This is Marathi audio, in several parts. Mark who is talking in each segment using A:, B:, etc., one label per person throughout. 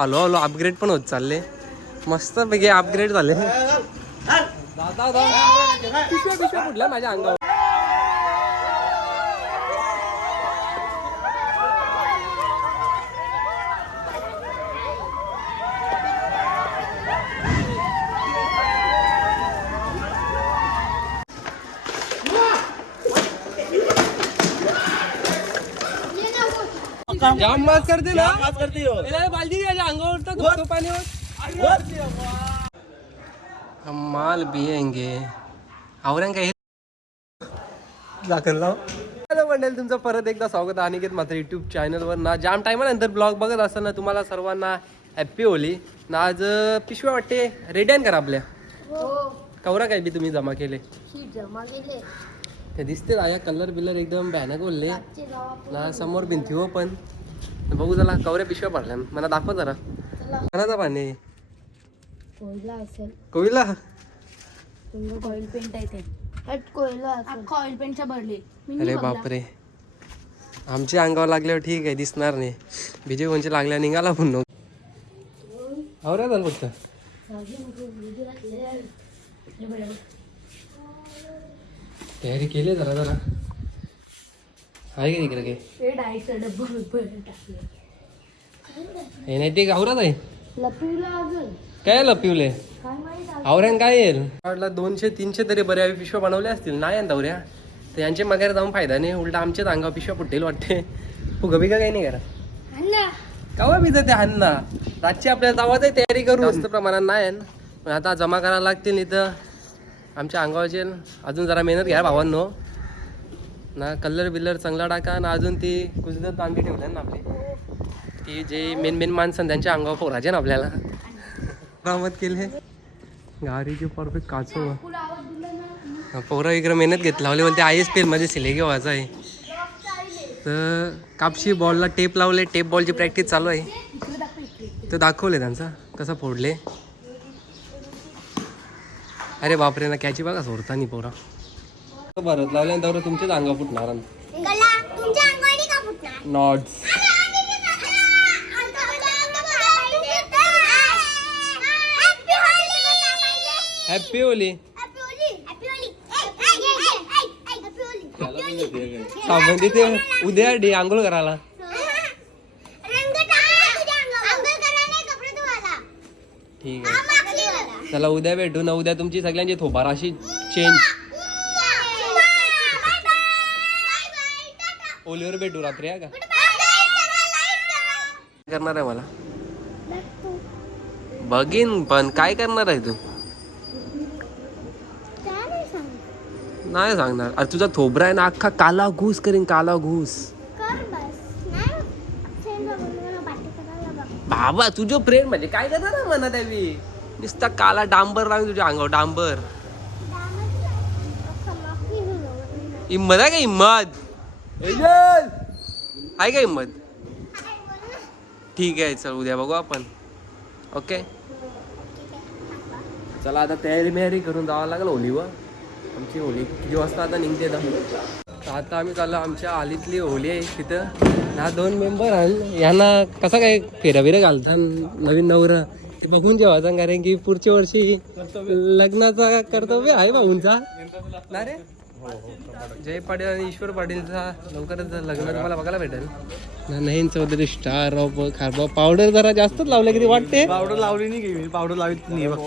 A: आलो आलो. अपग्रेड पण होत चालले. मस्त पैकी अपग्रेड झाले. दादा फुटल्या माझ्या अंगावर. जाम मास करते ना? याला बालदी घ्यायच्या अंगावर तर पाणी होत माल बियेंगे आवरण काय दाखल लाव. हॅलो मंडळी तुमचं परत एकदा स्वागत आहे. अनिकेत मात्र युट्यूब चॅनलवर ना जाम टायमानंतर ब्लॉग बघत असताना तुम्हाला सर्वांना हॅप्पी होली. ना आज पिशव्या वाटते. रेड्यान करा आपल्या?
B: हो.
A: कवरा काय बी तुम्ही जमा केले?
B: ही जमा केले.
A: ते दिसते या कलर बिलर एकदम भयानक बोलले. ना समोर भिंती हो पण. बघू जरा कवऱ्या पिशव्या पडल्या. मला दाखवा जरा.
B: चला.
A: कोणाचा पाणी.
B: कोयला असेल.
A: कोविला
B: तुमचं ऑइल पेंट आहे ते. हट कोयला असेल. ऑइल पेंटच्या भरले.
A: अरे बापरे. आमच्या अंगावर लागल्यावर ठीक आहे दिसणार नाही. विजय कोणचे लागल्या निघाला पुन्हा आवरा झालं फक्त. तयारी केली जरा जरा. आहे का तिकडे काय
B: डायचं डब्बा टाकले
A: हे नाही ते आवरात आहे?
B: लपीला अजून.
A: काय लपिवले?
B: काय माहीत
A: आवऱ्यान काय येईल? वाटलं दोनशे तीनशे तरी बऱ्या पिशव्या बनवल्या असतील. नाही आहे दौऱ्या तर यांचे मगार जाऊन फायदा नाही. उलटा आमच्याच अंगावर पिशव्या फुटेल वाटते. फुगा बिगा काही नाही करा
B: अण्णा.
A: कवा बिजा ते हाणना रातची आपल्याला जावाच तयारी करू जास्त प्रमाणात नाही आहे. पण आता जमा करायला लागतील इथं. आमच्या अंगावरचे अजून जरा मेहनत घ्या भावांनो. ना कलर बिलर चांगला टाका ना अजून ती कुजत तांडी ठेवल्या ना आपली. ती जे मेन मेन माणसं त्यांच्या अंगावर पोराचे ना आपल्याला. रामत केले गाडीची परफेक्ट काचो. पोरं इकडे मेहनत घेत लावले पण ते आय एस पी एलमध्ये सिलेगे व्हायचं आहे. तर कापशी बॉलला टेप लावले टेप बॉलची प्रॅक्टिस चालू आहे. तर दाखवले त्यांचा कसं फोडले. अरे बापरे ना कॅची बघा सोडतानी पोरा. भरत लावल्यानंतर तुमचेच अंगा फुटणार नॉट्स हॅपी होली साबंदी ते उद्या डे आंघोळ करायला. ठीक आहे. चला उद्या भेटू. ना उद्या तुमची सगळ्यांची थोबार अशी चेंज ओलीवर भेटू रात्री हा का? करणार आहे मला? बघीन पण काय करणार आहे तू? नाही सांगणार. अरे तुझा थोबरा आहे ना अख्खा काला घूस करीन काला घूस. बाबा तुझं फ्रेंड म्हणजे काय करणार आहे म्हणा त्यावी? नुसता काला डांबर लागेल तुझ्या अंगावर डांबर. हिम्मत आहे का हिम्मत? एजल! आहे का हिम्मत ठीक आहे चल उद्या बघू आपण. ओके? चला आता तयारी मेहरी करून जावं लागेल होलीवर. आमची होली किती वाजता आता निघते आता? तर आता आम्ही चाललो आमच्या आलीतली होली आहे तिथं हा दोन मेंबर आहे. यांना कसा काय फेरा बिरा घालतात नवीन नवरं? ते बघून जेवायचं कारण की पुढच्या वर्षी लग्नाचा कर्तव्य आहे भाऊंचा. ना रे? जय पाटील आणि ईश्वर पाटीलचा लवकरच लग्न तुम्हाला बघायला भेटेल. नहीन चौधरी स्टार ऑफ खारबा पावडर जरा जास्तच लावलं किती वाटते?
C: पावडर लावली नाही पावडर लावित नाही बघ.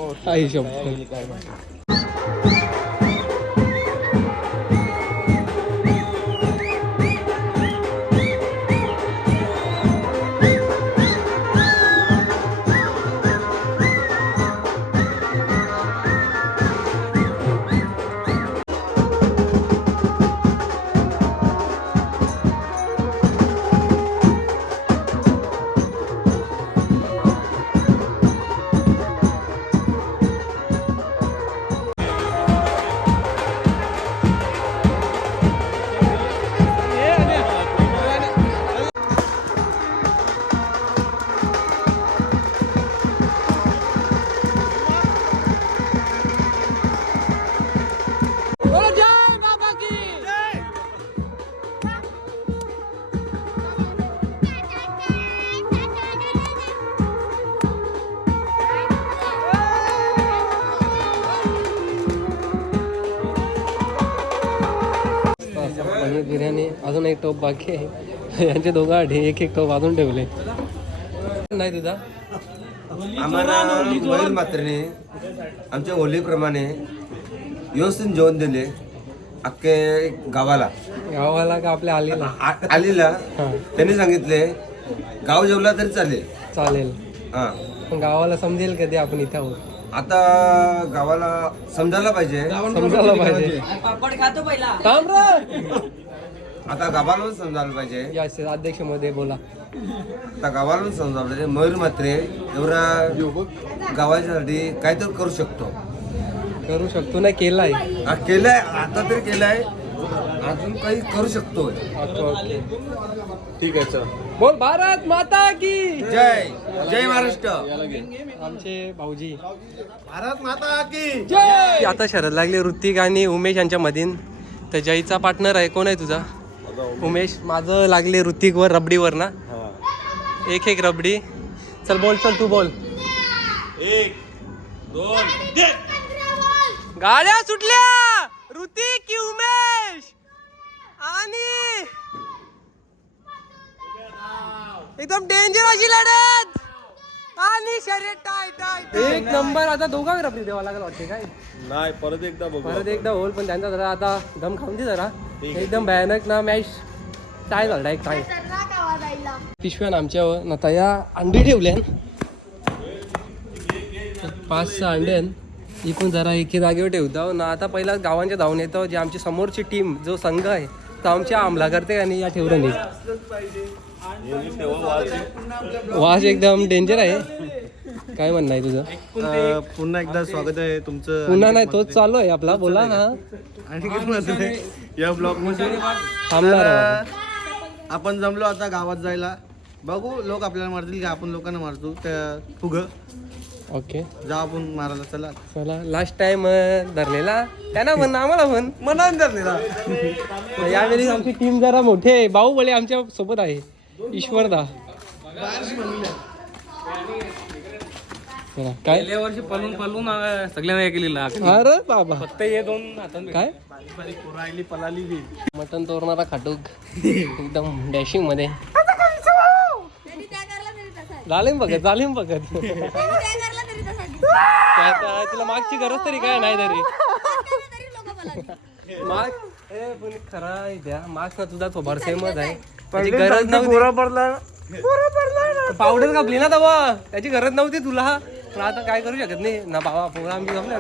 A: हा हिशोब अजून एक टोप बाकी आहे. यांचे दोघं आधी एक एक टोप अजून ठेवले. नाही तुझा?
D: आम्हाला बैल मात्रेने आमच्या होलीप्रमाणे व्यवस्थित जेवण दिले अख्खे गावाला.
A: गावाला का आपल्या आलेला?
D: आलेला. त्यांनी सांगितले गाव जेवला तरी चालेल.
A: चालेल.
D: हा.
A: पण गावाला समजेल कधी आपण इथे? आहोत
D: आता गावाला समजायला पाहिजे.
A: समजायला पाहिजे. थांब रे.
D: आता गावाला पण समजायला पाहिजे.
A: या अध्यक्षमध्ये बोला.
D: आता गावाला पण समजायला पाहिजे. मयूर मात्रे एवढा गावाच्यासाठी काहीतरी करू शकतो.
A: करू शकतो ना केलाय.
D: हा केलाय. आता तरी केलाय. अजून काही करू शकतो
A: ओके ओके.
D: ठीक आहे सर
A: बोल भारत माता की!
D: जय. जय महाराष्ट्र.
A: आमचे भाऊजी.
C: भारत माता की!
A: जय! आता शरद लागले ऋतिक आणि उमेश यांच्या मधीन तर जयचा पार्टनर आहे. कोण आहे तुझा? उमेश माझं लागले ऋतिक वर रबडीवर ना? एक एक रबडी. चल बोल चल तू बोल.
C: एक दोन
A: गाड्या सुटल्या! ऋतिक की उमेश? आणि? एकदम डेंजर अशी लढत! आणि शर्यत टाय टाय एक नंबर आता दोघा रबडी द्यावा लागेल वाटते काय?
C: नाही परत एकदा बघू
A: परत एकदा होल पण त्यांचा जरा आता दम खाऊन दे जरा. एकदम भयानक ना मॅच टाय झाला एक टाय पिशव्यान आमच्या ना तया अंडी ठेवल्या पाच सहा अंड्यान इकून जरा एके जागेवर ठेवतो ना आता पहिला गावांच्या धावून येतो जे आमची समोरची टीम जो संघ आहे तो आमच्या आमला करते आणि या ठेवलं नाही वास एकदम डेंजर आहे. काय म्हणणं आहे तुझं?
C: पुन्हा एकदा स्वागत आहे तुमचं.
A: पुन्हा नाही तोच चालू आहे आपला. बोला ना.
C: आणि काय? या ब्लॉगमध्ये
A: थांबणार
C: तर,
A: आहे
C: आपण जमलो आता गावात जायला. बघू लोक आपल्याला मारतील की? आपण लोकांना मारतो. त्या फुग.
A: ओके.
C: जा आपण मारायला. चला.
A: चला लास्ट टाइम धरलेला. त्यांना म्हण आम्हाला म्हण.
C: मनान धरलेला.
A: तर यावेळी आमची टीम जरा मोठी आहे. बाहुबली आमच्यासोबत आहे. ईश्वरदा. चला, काय?
E: गेल्या वर्षी पळून पळून अं, सगळ्यांना हे केलेलं.
A: अरे बाबा.
E: फक्त हे दोन
A: काय?
C: राहिली पलाली बी.
A: मटन तोरणारा खाटूक. एकदम डॅशिंगमध्ये. झालीम बघत झालीम बघत. काय तिला मागची गरज तरी काय? नाही तरी. माग ए पण खरा आहे द्या माग ना तुझा थोबार सेमच आहे. त्याची गरज नव्हती. पावडर कापली ना. तवा. त्याची गरज नव्हती तुला. पण आता काय करू शकत नाही. ना बाबा पोरा आमची जमल्या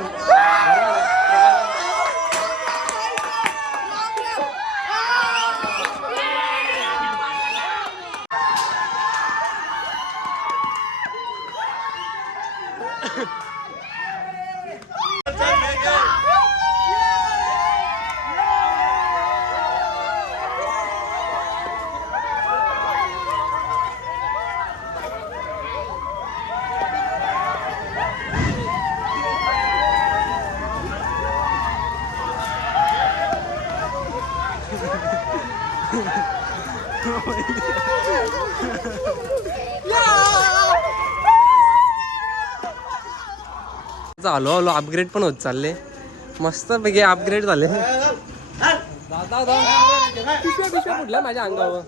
A: आलो आलो. अपग्रेड पण होत चालले. मस्त पैकी अपग्रेड झाले. दादा दादा पिशव्या पिशव्या कुठल्या माझ्या अंगावर.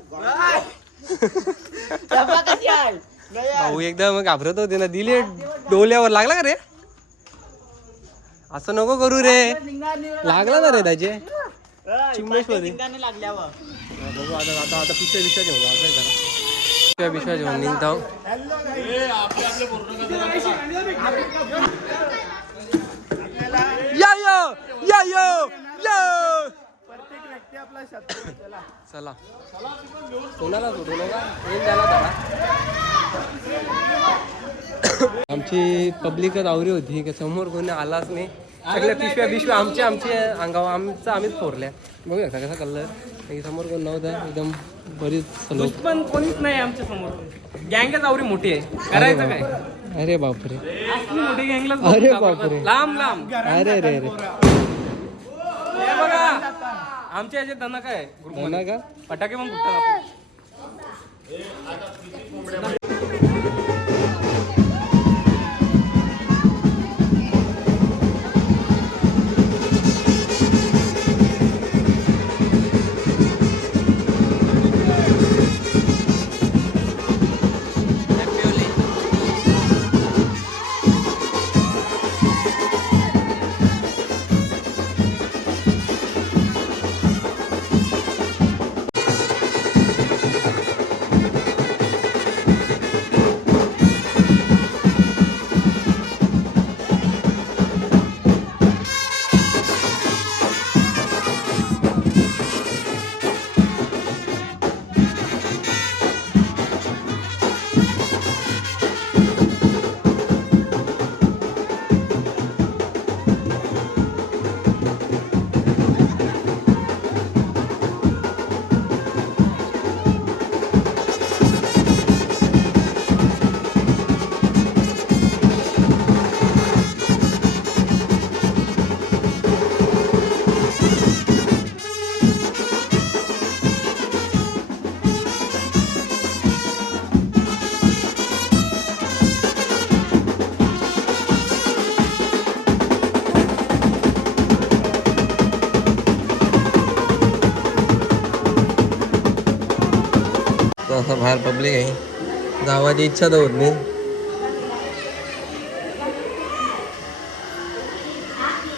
A: भाऊ एकदम घाबरत होते ना. दिले डोल्यावर. लागला का रे? असं नको करू रे. लागला ना रे त्याचे. चिंबेश्वरी. बघू आता आता पिशव्या पिशव्या जरा पिशव्या पिशव्या घेऊन निघतो. चला. कोणाला आमची पब्लिकच आवरी होती का समोर कोणी आलाच नाही. सगळ्या पिशव्या पिशव्या आमच्या आमच्या अंगावर आमचं आम्हीच फोरल्या बघू शकता कसा कलर. समोर कोण नव्हता एकदम बरीच
E: पण कोणीच नाही आमच्यासमोर. गँगच आवरी मोठी आहे. करायचं काय?
A: अरे बापरे.
E: मोठी गँगला
A: अरे बापरे.
E: लांब लांब.
A: अरे रे रे
E: हे बघा. आमच्या याच्यात धना काय
A: धना का
E: फटाके पण फुटतात
A: बाहेर पब्लिक आहे. जावाची इच्छा तर होत नाही.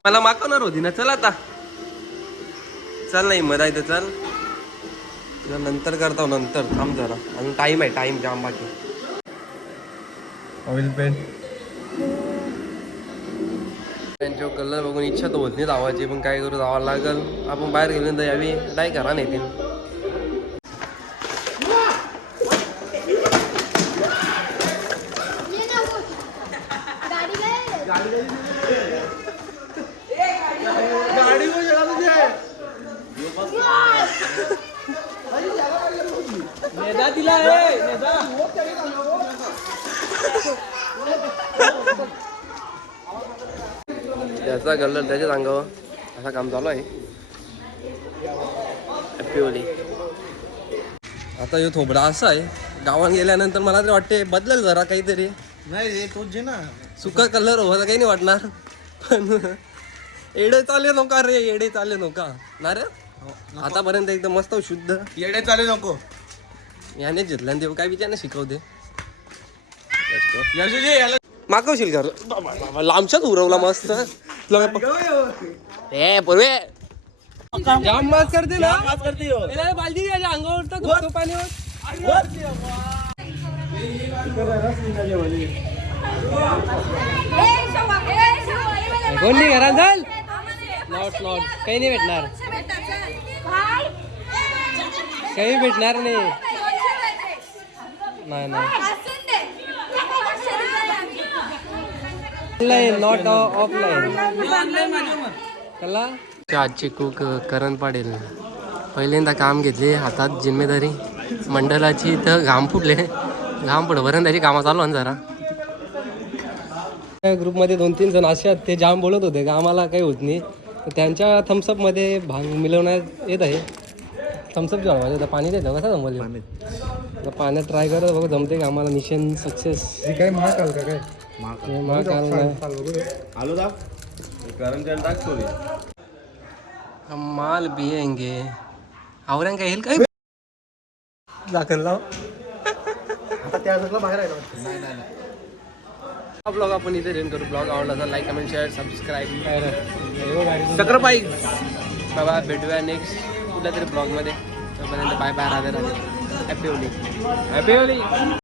A: मला मागवणार होती ना चल आता. चल नाही हिंमत आहे तर चल. तुला नंतर करतो नंतर. थांब जरा. अजून टाइम आहे टाइम जाम बाकी
C: ऑइल पेंट
A: त्यांच्या कलर बघून इच्छा तर होत नाही धावायची पण काय करू जावं लागल. आपण बाहेर गेलो तर यावी. नाही करा नाही ते
C: गाडी को जगा तुझे
E: नेदा दिला आहे नेदा
A: त्याचा कलर त्याच्याच अंगावर असा काम चालू आहे. आता ह्यो थोबडा असा आहे. गावात गेल्यानंतर मला तरी वाटते बदलेल जरा काहीतरी.
C: नाही तोच जे ना.
A: सुका कलर हो काही नाही वाटणार. पण एडे चाले नका रे एडे चाले नका. ना रे? आतापर्यंत एकदम मस्त शुद्ध.
C: येडे चाले नको.
A: याने घेतल्याने देव काय विचार शिकवते.
C: याला
A: मागवशील बाबा, लांबच्याच उरवला मस्त. तुला पक- ए पूर्वे. जाम मास करते ना? बालदी अंगावर धुतो पाणीवर कोण घरात जाल? नॉट नॉट काही नाही भेटणार. काही भेटणार नाही नाही नाही ऑनलाईन नॉट ऑफलाईन कला आजचे कुक करण पाडेल पहिल्यांदा काम घेतले हातात जिम्मेदारी. मंडळाची तर घाम फुटले. घाम फुटपर्यंत त्याची कामं चालू आहे ना जरा. त्या ग्रुपमध्ये दोन तीन जण असे आहेत ते जाम बोलत होते का आम्हाला काही होत नाही. त्यांच्या थम्सअपमध्ये भांग मिळवण्यात येत आहे. थम्सअप जेव्हा माझ्या पाणी देतं कसं जमवलं? पाण्यात ट्राय करत बघ जमते का आम्हाला? मिशन सक्सेस
C: काय महाकाल का काय?
D: टाक
A: हम माल पिएंगे आवऱ्यां काय येईल काय? दाखल लाव.
C: आता त्या सगळं बाहेर आहे
A: हा ब्लॉग आपण इथे रेन करू. ब्लॉग आवडला तर लाईक कमेंट शेअर सबस्क्राईब
C: चक्रपाई.
A: बाबा भेटूया नेक्स्ट कुठल्या तरी ब्लॉगमध्ये तोपर्यंत bye bye Radhe Radhe. Happy Holi
E: happy Holi